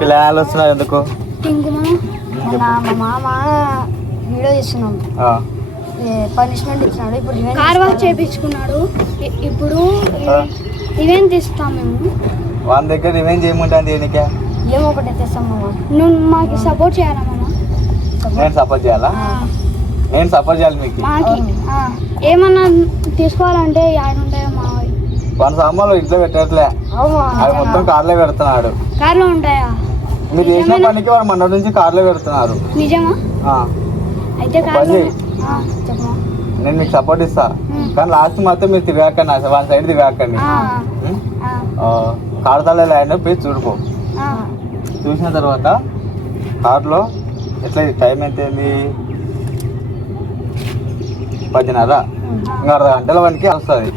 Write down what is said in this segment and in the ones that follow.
పిల్లలు వస్తున్నారు ఎందుకు? మా మామ వీడియో చేస్తున్నాం, పనిష్మెంట్ ఇచ్చినాడు. ఇప్పుడు కార్ వాష్ చేయించుకున్నాడు. ఇప్పుడు రివెంజ్ ఇస్తాం మేము. వాళ్ళ దగ్గర రివెంజ్ ఏముంటుంది? దేనికే ఏమో ఒకటి తెస్తాం మామ. నువ్వు మాకు సపోర్ట్ చేయాలా మామ? నేను సపోర్ట్ చేయాలా? నేను సపోర్ట్ చేయాలి మీకు? ఏమన్నా తీసుకోవాలంటే యాడ్ ఉంటాయో మా మన సామాన్లు ఇంట్లో పెట్టట్లే, అవి మొత్తం కార్లో పెడుతున్నాడు. కార్లో ఉంటాయా? మీరు చేసిన పనికి వాడు మన నుంచి కార్లో పెడుతున్నారు. నిజమా? అయితే నేను మీకు సపోర్ట్ ఇస్తా, కానీ లాస్ట్ మాత్రం మీరు తిరగాకండి, వన్ సైడ్ తిరగాకండి. కార్తాలో ల్యాండ్ పోయి చూడుకో. చూసిన తర్వాత కార్లో ఎట్లా టైం ఎంత అయింది? 10:30. ఇంకా అర్ధ గంటల వరకు వస్తుంది.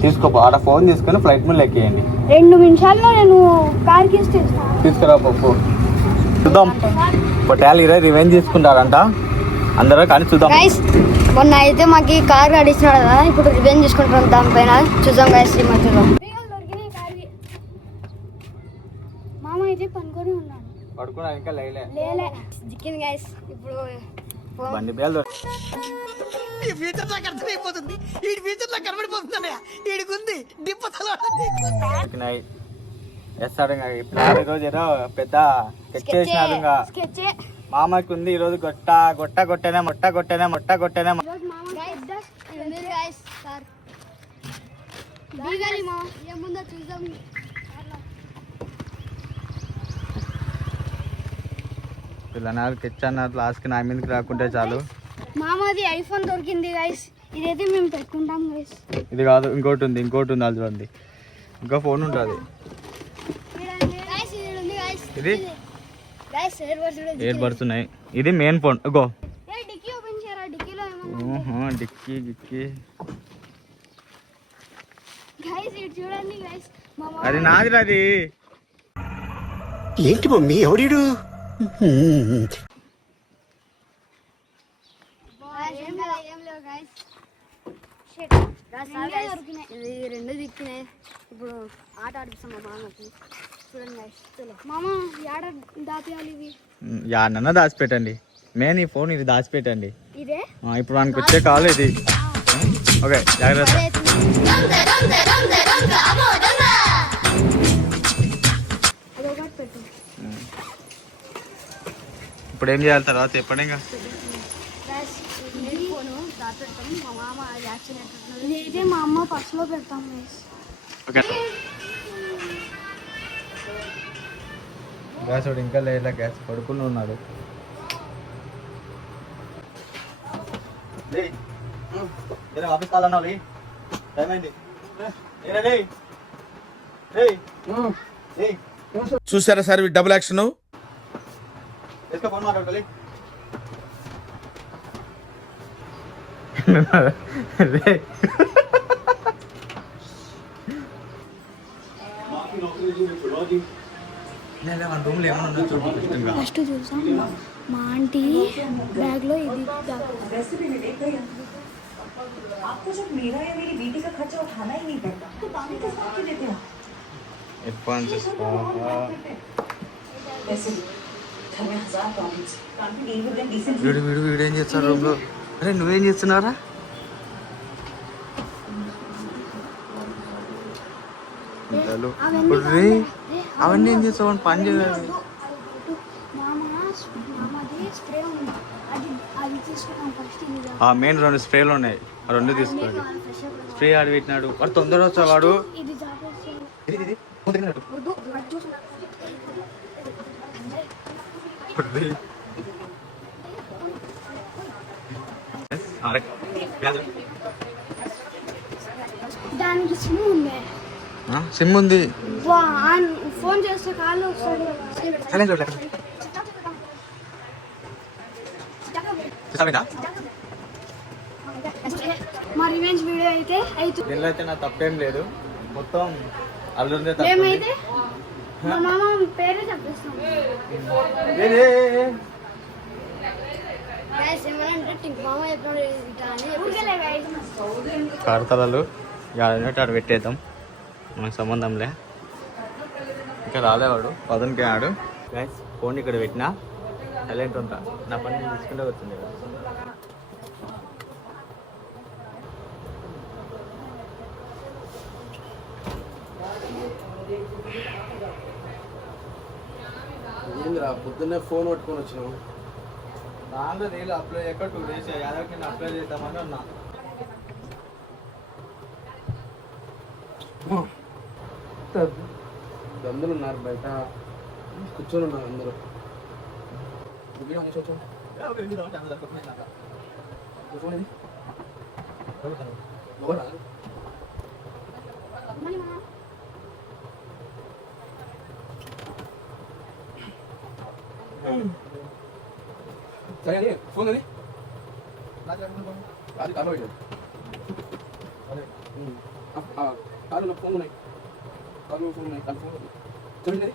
తీసుకోపో, ఆడ ఫోన్ తీసుకొని ఫ్లైట్ మీద ఎక్కేయండి. 2 నిమిషాల్లో నేను కార్ తీసుకురా పప్పు. చూద్దాం పొట్టాలు ఈరోజు రివెంజ్ తీసుకుంటారంట అందరూ, కానీ చూద్దాం. మొన్న అయితే మాకు కార్ అడిచినాడు కదా, ఇప్పుడు రివెంజ్ తీసుకుంటాం దానిపైన. చూద్దాం గైస్. ఈ మధ్యలో మామ అయితే పనుకొని ఉన్నాడు, పడుకున్నా ఇంకా లేలే దిక్కింది గైస్. ఇప్పుడు బండి బేలు ఈ ఫ్యూచర్ నాకు అర్థమైపోతుంది, ఈ ఫ్యూచర్ నాకు కనబడిపోతుంది. ఈడికుంది డిప్పతలో వేస్తాడు. ఈరోజు ఏదో పెద్ద స్కెచ్ చేసినాడు. మామకి ఉంది ఈరోజు గొట్ట గొట్ట కొట్టేనే మొట్ట కొట్టేనే మొట్ట కొట్టేనే. పిల్లనారు తెచ్చన్నారు, లాస్ట్కి నా మీదకి రాకుంటే చాలు. మామది ఐఫోన్ దొరికింది గైస్, ఇదైతే మేము పెట్టుకుంటాం గైస్. ఇది కాదు, ఇంకోటి ఉంది అది చూడండి. ఇంకో ఫోన్ ఉంటుంది. ఇది ఎయిర్ బడ్స్ ఉన్నాయి. ఇది మెయిన్ ఫోన్. గో డిక్కీ గిక్కీ అది నాది. అది ఏంటి మమ్మీ ఎవడు? ఇది 2 దిక్కునే. ఇప్పుడు ఆట ఆడిపిస్తాం మా మామకి. చూడండి మామ, యాడ దాపియాలి ఇవి? యాడన్నా దాచిపెట్టండి. మెయిన్ ఈ ఫోన్ ఇది దాచిపెట్టండి. ఇదే ఇప్పుడు మనకు వచ్చే కాల్ ఇది. ఓకే జాగ్రత్త. ఇప్పుడు ఏం చేయాలి తర్వాత చెప్పండి. ఇంకా ఇదైతే మా అమ్మ పర్సులో పెడతాం. ఓకే గ్యాస్ వాడు ఇంకా లేదా? గ్యాస్ పడుకుని ఉన్నాడు. ఆఫీస్ కాలన్నా చూసారా సార్ డబుల్ యాక్షన్? ఫోన్ మాట్లాడాలి. ఫస్ట్ చూసాం మా ఆంటీ బ్యాగ్ లో ఇది వీడు ఏం చేస్తాడు రూమ్ లో? అరే నువ్వేం చేస్తున్నారా? అవన్నీ ఏం చేస్తావు? పని చేయాలి. మెయిన్ 2 స్ప్రేలు ఉన్నాయి, ఆ 2 తీసుకోండి. స్ప్రే ఆడి పెట్టినాడు వాడు. తొందర వచ్చా వాడు. దానికి సిమ్ ఉంది. ఫోన్ చేస్తే కాల్ వస్తుంది. మా రివెంజ్ వీడియో అయితే దీనిలో అయితే నా తప్పేం లేదు, మొత్తం అల్లుందే మేమైతే మా మామ పేరే చెప్పేస్తాం. కడతలలు ఆడ పెట్టేద్దాం, మనకు సంబంధంలే. ఇంకా రాలేవాడు పదనికి ఆడు గైస్ ఫోన్ ఇక్కడ పెట్టినా సైలెంట్ ఉంటా నా పని నేను తీసుకుంటే వచ్చింది కదా ఏందిరా పొద్దున్నే ఫోన్ పట్టుకొని వచ్చినావు దాంట్లో రీల్ అప్లై చేయక 2 days యాదవ్ కింద అప్లై చేద్దామని ఉన్నా అందరూ ఉన్నారు బయట కూర్చొని ఉన్నారు అందరూ సరే అని ఫోన్ అది అది కార్లో పెట్టాడు కార్లో ఫోన్ ఉన్నాయి కార్లో ఫోన్ ఉన్నాయి కార్లో ఫోన్ చూడండి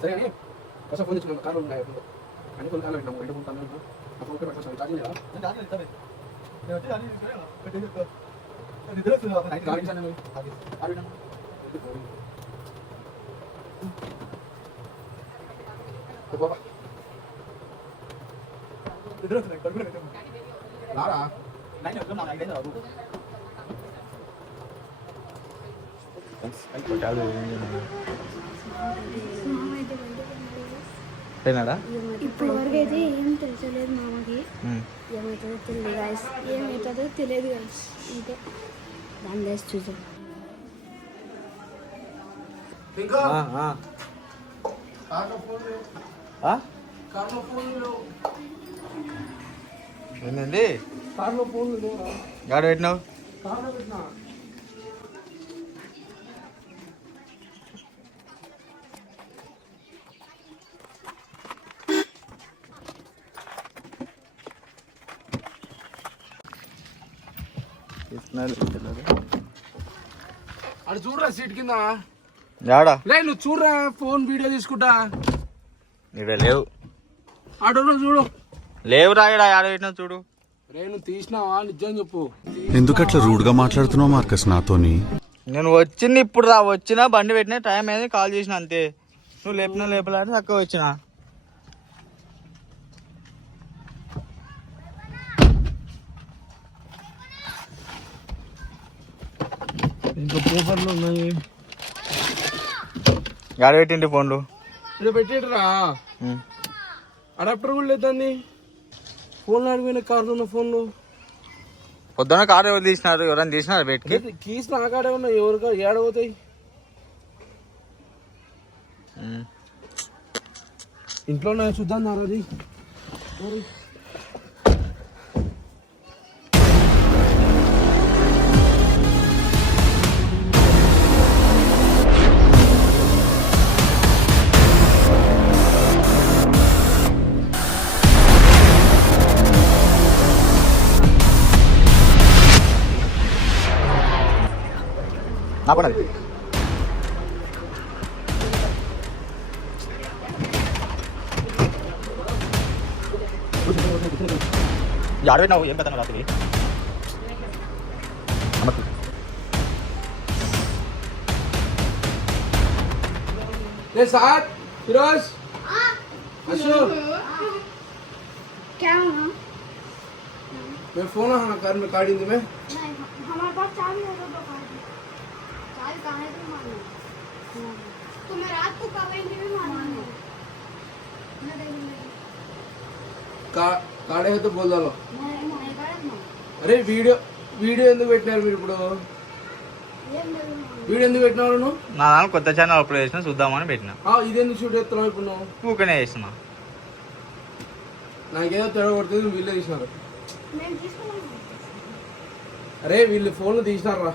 సరే అని ఫస్ట్ ఫోన్ తెచ్చుకున్నాం కార్లో ఉన్నాయి అన్ని ఫోన్ కార్లో పెట్టాము 2 ఫోన్ కార్లో ఆ ఫోన్ పేరు పట్టుకొని ఛార్జింగ్ లేదా పోయినాడా ఇప్పుడు వరకు అయితే ఏం తెలియలేదు మామకి ఏమవుతుందో తెలియదు గాయస్ ఏమవుతుందో తెలియదు గాయస్ అంటే దాని వేసి చూసాం ఏంటండి కార్లో ఫోన్ గాడి పెట్టినావు కార్లో పెట్టినా అటు చూడరా సీట్ కింద యాడా లే నువ్వు చూడరా ఫోన్ వీడియో తీసుకుంటా ఇక్కడ లేవు ఆటోలో చూడు లేవు రాయడా యాడ పెట్టినావు చూడు రే నువ్వు తీసినావా నిజం చెప్పు ఎందుకట్లా రూడ్ గా మాట్లాడుతున్నావు మార్కస్ నాతోని నేను వచ్చింది ఇప్పుడు రా వచ్చినా బండి పెట్టిన టైం అయింది కాల్ చేసిన అంతే నువ్వు లేపినా లేపలేని తక్కువ వచ్చిన ఇంకా పేపర్లు ఉన్నాయి గాడి పెట్టింటి ఫోన్లు ఇలా పెట్టేటరా అడాప్టర్ కూడా లేదండి ఫోన్లు అడిగిన కార్లో ఉన్న ఫోన్లు పొద్దున్న కారు ఎవరు తీసినారు ఎవరైనా తీసినారు బయటకి కీస్ నా కాడే ఉన్నాయి ఎవరికా ఏడవుతాయి ఇంట్లో చూద్దాం నారది నాకున్నది ఆడబెట్టినావు ఏం కదా రాత్రి ले साथ फिरोज अशोक क्या हुआ मैं फोन हाँ कार में काट दी मैं नहीं हमारे पास चाबी है तो चाबी कहाँ है तुम मानो तो मैं रात को कवेंगे भी मानो काड़े है तो बोल डालो नहीं काढ़ अरे वीडियो वीडियो ఎందుకు పెట్టినారు మీరు ఇప్పుడు వీడియో ఎందుకు పెట్టినారు నువ్వు నా దాని కొత్త ఛానల్ అప్లోడ్ చేసిన చూద్దామని పెట్టిన ఇదేందుకు షూట్ చేస్తున్నావు ఇప్పుడు నువ్వు ఊకనే చేస్తున్నా నాకేదో తెడ కొడుతుంది వీళ్ళే తీసినారు मैं తీసుకోలేదు అరే వీళ్ళు ఫోన్లు తీసినారా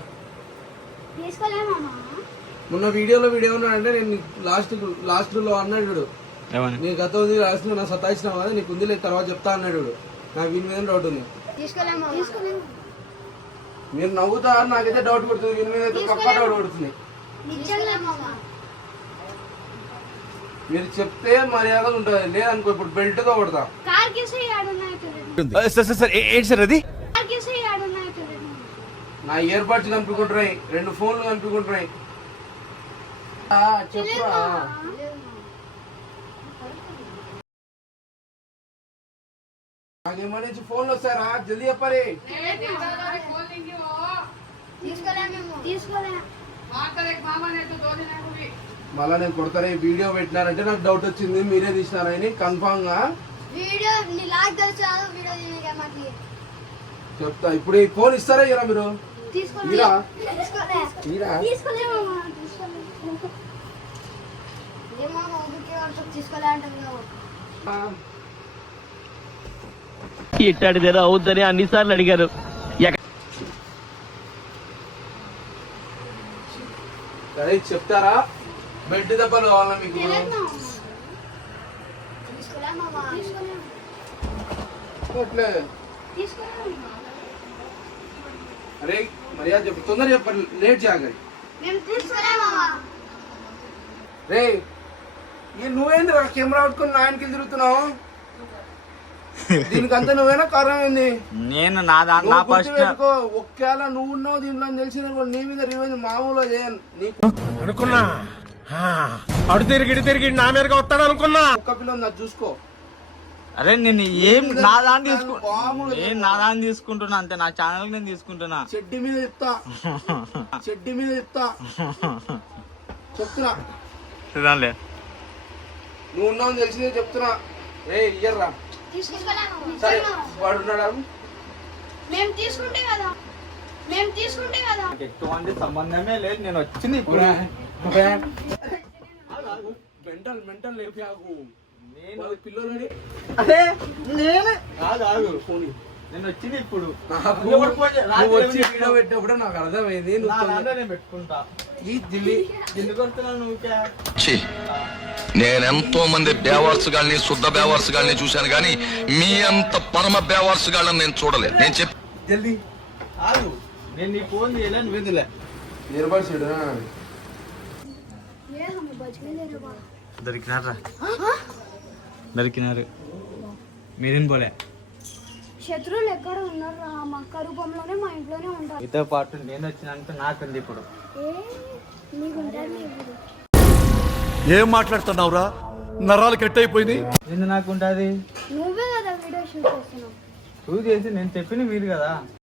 తీసుకోలే మామ మొన్న వీడియోలో వీడియో ఉన్నాడంటే నేను లాస్ట్లో అన్నాడు వీడు ఏమని నీ గత ఉంది లాస్ట్ నా సతాయిచ్చినావు కదా నీకు ఉంది లేదు తర్వాత చెప్తా అన్నాడు వీడు నాకు వీని మీద డౌట్ ఉంది తీసుకోలే మామ తీసుకోలే మీరు నవ్వుతా నాకైతే డౌట్ పడుతుంది వీని మీద అయితే పక్కా డౌట్ పడుతుంది నిజంగా మామ మీరు చెప్తే మర్యాద ఉంటుంది, లేదనుకో ఇప్పుడు బెల్ట్ తో కొడతా. కార్ కేసు ఆడున్నాయి తెలియదు. సార్ సార్ ఏంటి సార్ అది? కార్ కేసు ఆడున్నాయి తెలియదు. నా ఇయర్ బడ్స్ కనిపించుకుంటున్నాయి, 2 ఫోన్లు కనిపించుకుంటున్నాయి. చెప్పురా. నాకేమని ఫోన్లు వస్తారా? జల్దీ చెప్పాలి. మళ్ళా నేను కొడతారా? వీడియో పెట్టినారంటే నాకు డౌట్ వచ్చింది, మీరే తీసినారని కన్ఫామ్ గా చెప్తా. ఇప్పుడు ఈ ఫోన్ ఇస్తారా ఇరా మీరు? ఇరా ఇరా. ఇట్టాడిదేదో అవుద్దని అన్నిసార్లు అడిగారు. సరే చెప్తారా? బెడ్ దెబ్బలు కావాలా మీకు? అట్లే అరే మర్యాద చెప్పు, తొందర చెప్పండి, లేట్ చేయగలి. రే నువ్వేంది కెమెరా పట్టుకుని నా ఆయనకి తిరుగుతున్నావు? దీనికంతా నువ్వేనా కారణం ఏంది? నేను నా పెట్టుకో. ఒకేళ నువ్వు ఉన్నావు దీంట్లో తెలిసిన నీ మీద రివెంజ్ మామూలుగా చేయను. నీకు అనుకున్నా అడు తిరిగి నా మీదగా వస్తాడు అనుకున్నా. ఒక్క పిల్ల ఉంది, చూసుకో. అరే నేను ఏం నా దాన్ని తీసుకుంటున్నా అంతే, నా ఛానల్ నేను తీసుకుంటున్నా. చెడ్డి మీద చెప్తా, చెడ్డి మీద చెప్తా, చెప్తున్నా. నువ్వు ఉన్నావు తెలిసిందే చెప్తున్నా. ఏ ఇయ్యర్రా. సరే వాడు ఉన్నాడా? ఎటువంటి సంబంధమే లేదు, నేను వచ్చింది ఇప్పుడు. మెంటల్ లేపాకు. పిల్లలని అరే నేను ఆగు నేను వచ్చింది ఇప్పుడు. నువ్వు వచ్చి వీడియో పెట్టినప్పుడు నాకు అర్థమైంది. నేను పెట్టుకుంటా. ఈ ఢిల్లీ ఎందుకు వస్తున్నావు నువ్వు? నేనెంతో మంది బేవార్స్ గాల్ని శుద్ధ బేవార్స్ గాల్ని చూశాను కానీ మీ అంత పరమ బేవార్స్ గాళ్ళని నేను చూడలేదు. నేను చెప్పి జల్దీ ఆగు, నేను నీ ఫోన్ చేయలే, నువ్వేందులే ఇయర్బడ్స్ దొరికినారు. మీరేం పోలే. శత్రువులు ఎక్కడ ఉన్నారు? మా అక్క రూపంలోనే మా ఇంట్లోనే ఉంటారు. మీతో పాటు నేను వచ్చినంత నాకుంది ఇప్పుడు. ఏం మాట్లాడుతున్నావురా? నరాలు కట్ అయిపోయింది. ఎందుకు నాకుంటుంది? నువ్వే కదా వీడియో షూట్ చేస్తున్నావు. చూసి చేసి నేను చెప్పింది మీరు కదా.